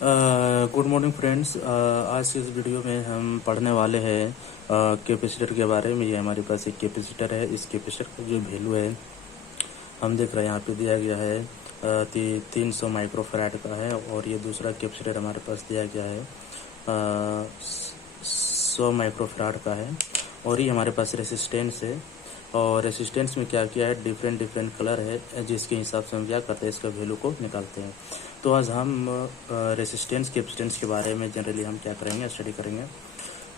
Good morning friends. आज की इस वीडियो में हम पढ़ने वाले हैं कैपेसिटर के बारे में। ये हमारे पास एक कैपेसिटर है। इस कैपेसिटर का जो वैल्यू है हम देख रहे हैं, यहाँ पे दिया गया है 300 माइक्रोफैराड का है। और ये दूसरा कैपेसिटर हमारे पास दिया गया है 100 माइक्रोफैराड का है। और ये हमारे पास रेसिस्टेंस है। और रेसिस्टेंस में क्या किया है, डिफरेंट डिफरेंट कलर है, जिसके हिसाब से हम क्या करते हैं, इसका वैल्यू को निकालते हैं। तो आज हम रेसिस्टेंस कैपेसिटेंस के बारे में जनरली हम क्या करेंगे, स्टडी करेंगे।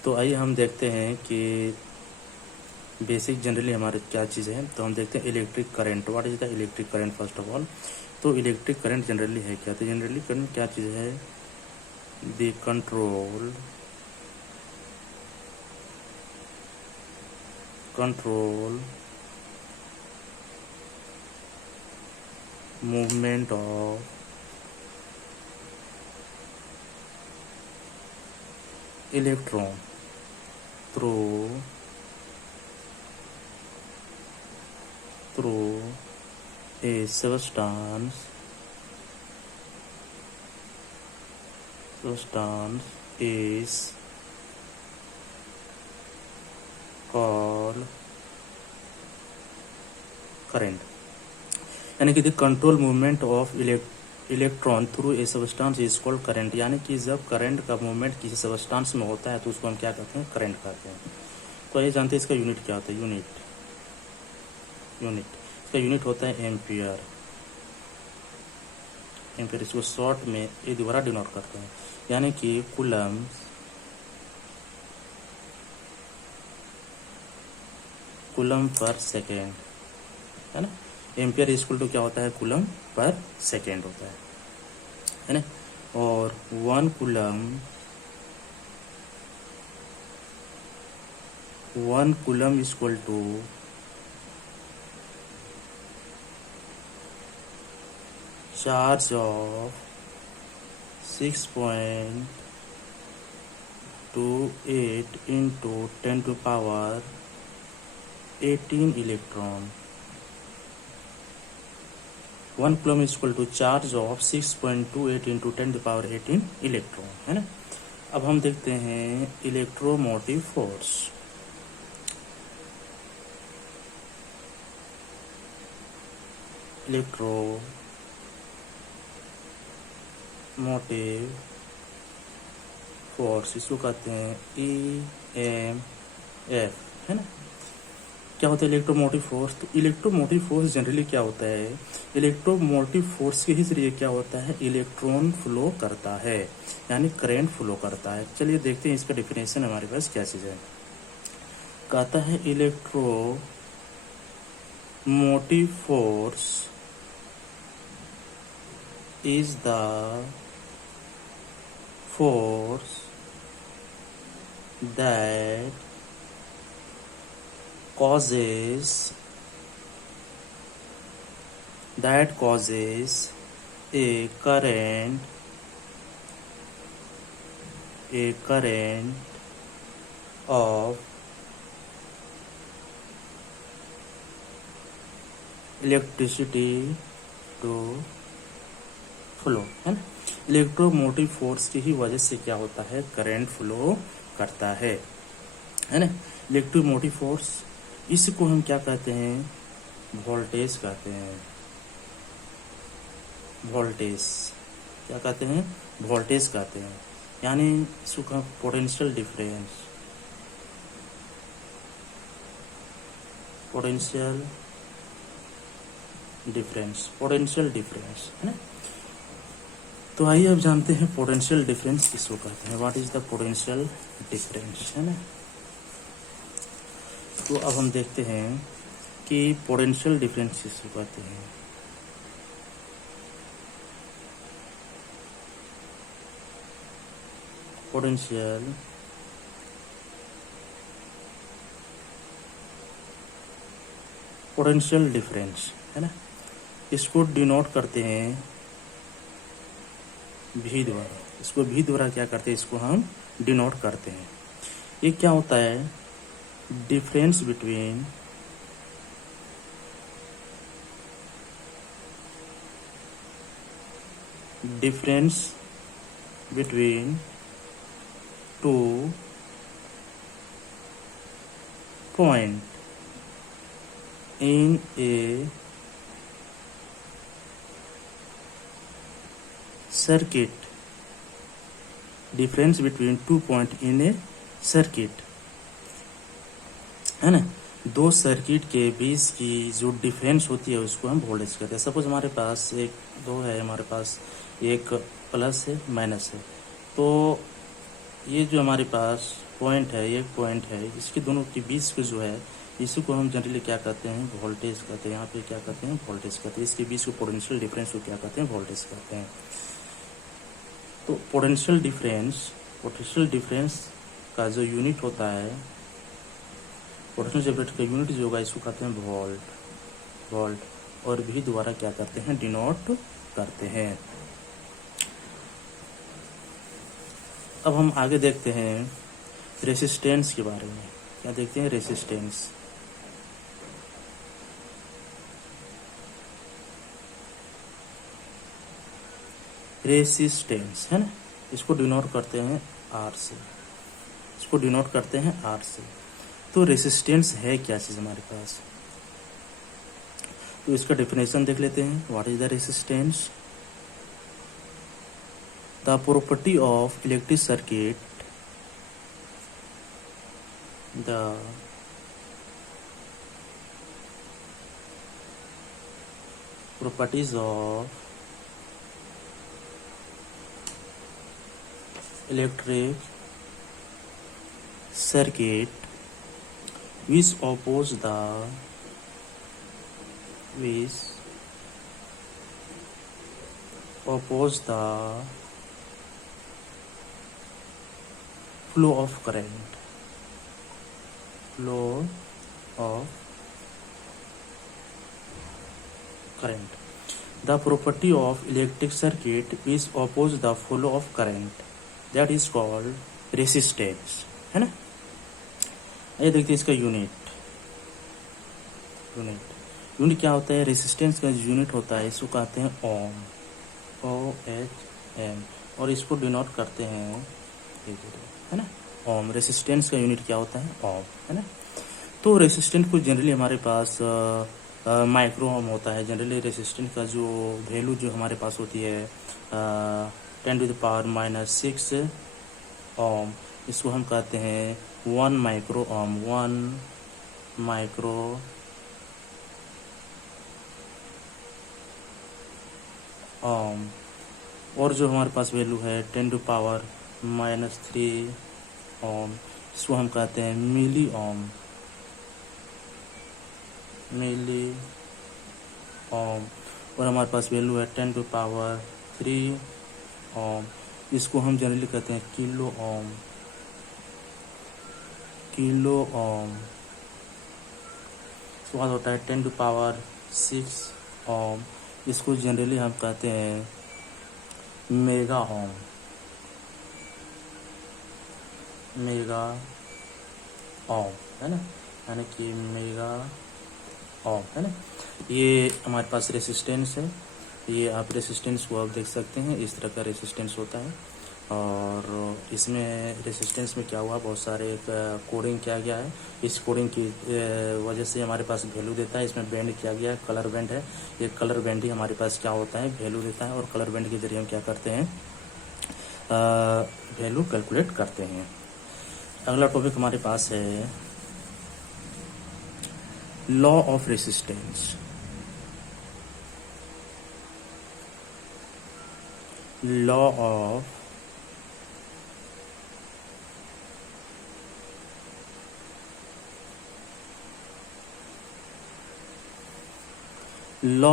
तो आइए हम देखते हैं कि बेसिक जनरली हमारे क्या चीज़ें हैं। तो हम देखते हैं electric current. What is the electric current first of all. तो इलेक्ट्रिक करंट जनरली है क्या, तो जनरली करंट क्या चीज़ है, the control movement of electron through a substance is called current। यानी कि the control movement of electron through a substance is called current. यानी कि जब करंट का मूवमेंट किसी सबस्टांस में होता है तो उसको हम क्या कहते हैं, करंट कहते हैं। तो ये जानते हैं इसका यूनिट क्या होता है, यूनिट इसका यूनिट होता है एम्पियर। इसको शॉर्ट में ए द्वारा डिनोट करते हैं, यानी कि कूलम पर सेकेंड, है ना। एम्पियर इक्वल टू क्या होता है, कूलम पर सेकेंड होता है ना। और 1 coulomb equal to charge of 6.28 into 10 to power 18 electron. 1 coulomb equal to charge of 6.28 into 10 to power 18 electron, है ना। अब हम देखते हैं इलेक्ट्रोमोटिव फोर्स। इलेक्ट्रोमोटिव फोर्स इसको कहते हैं EMF, है ना। क्या होता है इलेक्ट्रोमोटिव फोर्स, तो इलेक्ट्रोमोटिव फोर्स जनरली क्या होता है, इलेक्ट्रोमोटिव फोर्स के ही जरिए क्या होता है, इलेक्ट्रॉन फ्लो करता है, यानी करंट फ्लो करता है। चलिए देखते हैं इसका डेफिनेशन हमारे पास क्या चीज़ है। कहता है electromotive force is the force that causes a current of electricity to flow, है ना। इलेक्ट्रोमोटिव फोर्स की ही वजह से क्या होता है, करंट फ्लो करता है ना। इलेक्ट्रोमोटिव फोर्स, इसको हम क्या कहते हैं, वोल्टेज कहते हैं। वोल्टेज क्या कहते हैं, वोल्टेज कहते हैं। यानी इसको पोटेंशियल डिफरेंस, है ना। तो आइए अब जानते हैं पोटेंशियल डिफरेंस किसको कहते हैं, what is the potential difference, है ना। तो अब हम देखते हैं कि पोटेंशियल डिफरेंस किसको कहते हैं। पोटेंशियल डिफरेंस, है ना। इसको डिनोट करते हैं भी द्वारा। इसको भी द्वारा क्या करते हैं, इसको हम डिनोट करते हैं। ये क्या होता है, difference between between two point in a circuit, difference between 2 point in A circuit, है ना। दो सर्किट के बीच की जो डिफरेंस होती है उसको हम वोल्टेज कहते हैं। सपोज हमारे पास एक दो है, हमारे पास एक प्लस है माइनस है, तो ये जो हमारे पास पॉइंट है, एक पॉइंट है, इसके दोनों के बीच के जो है इसी को हम जनरली क्या कहते हैं, वोल्टेज कहते हैं। यहाँ पे क्या कहते हैं, वोल्टेज कहते हैं। इसके बीच को पोटेंशियल डिफरेंस को क्या कहते हैं, वोल्टेज कहते हैं। तो पोटेंशियल डिफरेंस का जो यूनिट होता है, पोटेंशियल डिफरेंस का यूनिट जो होगा इसको कहते हैं वोल्ट, और भी द्वारा क्या करते हैं, डिनोट करते हैं। अब हम आगे देखते हैं रेसिस्टेंस के बारे में। क्या देखते हैं, रेसिस्टेंस। है ना, इसको डिनोट करते हैं आर से, तो रेसिस्टेंस है क्या चीज हमारे पास, तो इसका डेफिनेशन देख लेते हैं। What is the resistance? The property of electric circuit, the properties of electric circuit which oppose the flow of current, the property of electric circuit which oppose the flow of current, that is called resistance, है ना। ये देखते हैं इसका unit क्या होता है। Resistance का जो यूनिट होता है इसको कहते हैं ओम, OHM, और इसको डिनोट करते हैं, है ना, ओम। रेसिस्टेंस का यूनिट क्या होता है, ओम, है ना। तो रेसिस्टेंस को जनरली हमारे पास माइक्रो ओम होता है। जनरली रेसिस्टेंस का जो वैल्यू जो हमारे पास होती है 10⁻⁻⁶ ओम, इसको हम कहते हैं 1 माइक्रो ओम, 1 माइक्रो ओम। और जो हमारे पास वैल्यू है 10⁻⁻³ ओम, इसको हम कहते हैं मिली ओम, और हमारे पास वैल्यू है 10⁻³ ओम, इसको हम जनरली कहते हैं किलो ओम। इसके बाद होता है 10⁻⁶ ओम, इसको जनरली हम कहते हैं मेगा ओम, है ना, यानी कि मेगा ओम, है ना। ये हमारे पास रेसिस्टेंस है। ये आप रेसिस्टेंस को आप देख सकते हैं, इस तरह का रेसिस्टेंस होता है। और इसमें रेसिस्टेंस में क्या हुआ, बहुत सारे कोडिंग किया गया है। इस कोडिंग की वजह से हमारे पास वैल्यू देता है। इसमें बैंड किया गया है, कलर बैंड है। ये कलर बैंड ही हमारे पास क्या होता है, वैल्यू देता है, और कलर बैंड के जरिए हम क्या करते हैं, वैल्यू कैलकुलेट करते हैं। अगला टॉपिक हमारे पास है law of resistance. Law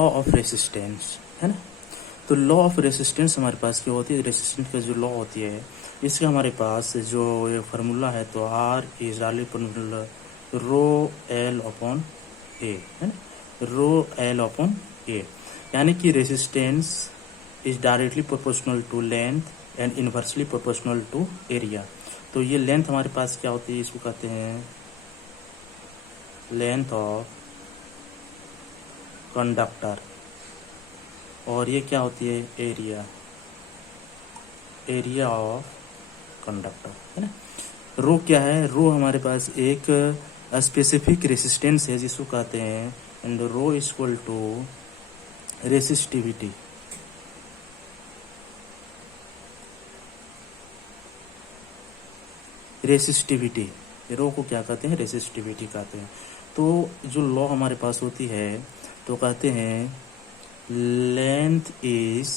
of resistance, है ना। तो लॉ ऑफ रेसिस्टेंस हमारे पास क्या होती है, रेसिस्टेंस का जो लॉ होती है इसका हमारे पास जो ये फार्मूला है, तो R इज ρL/A, है ना, ρL/A, यानी कि resistance is directly proportional to length and inversely proportional to area. तो ये लेंथ हमारे पास क्या होती है, इसको कहते हैं लेंथ ऑफ कंडक्टर, और ये क्या होती है, एरिया एरिया ऑफ कंडक्टर, है ना। रो क्या है, रो हमारे पास एक स्पेसिफिक रेसिस्टेंस है जिसको कहते हैं, and rho is equal to resistivity. Resistivity, rho को क्या कहते हैं, रेसिस्टिविटी कहते हैं। तो जो लॉ हमारे पास होती है तो कहते हैं length is,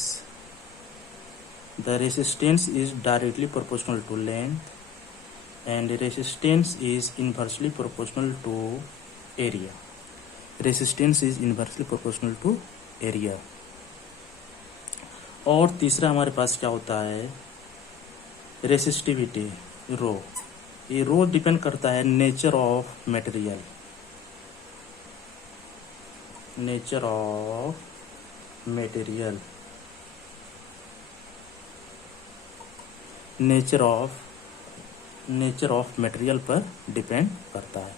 the resistance is directly proportional to length and resistance is inversely proportional to area. Resistance is inversely proportional to area. और तीसरा हमारे पास क्या होता है, रेसिस्टिविटी, रो। ये रो डिपेंड करता है nature of material, nature of material, nature of material पर डिपेंड करता है।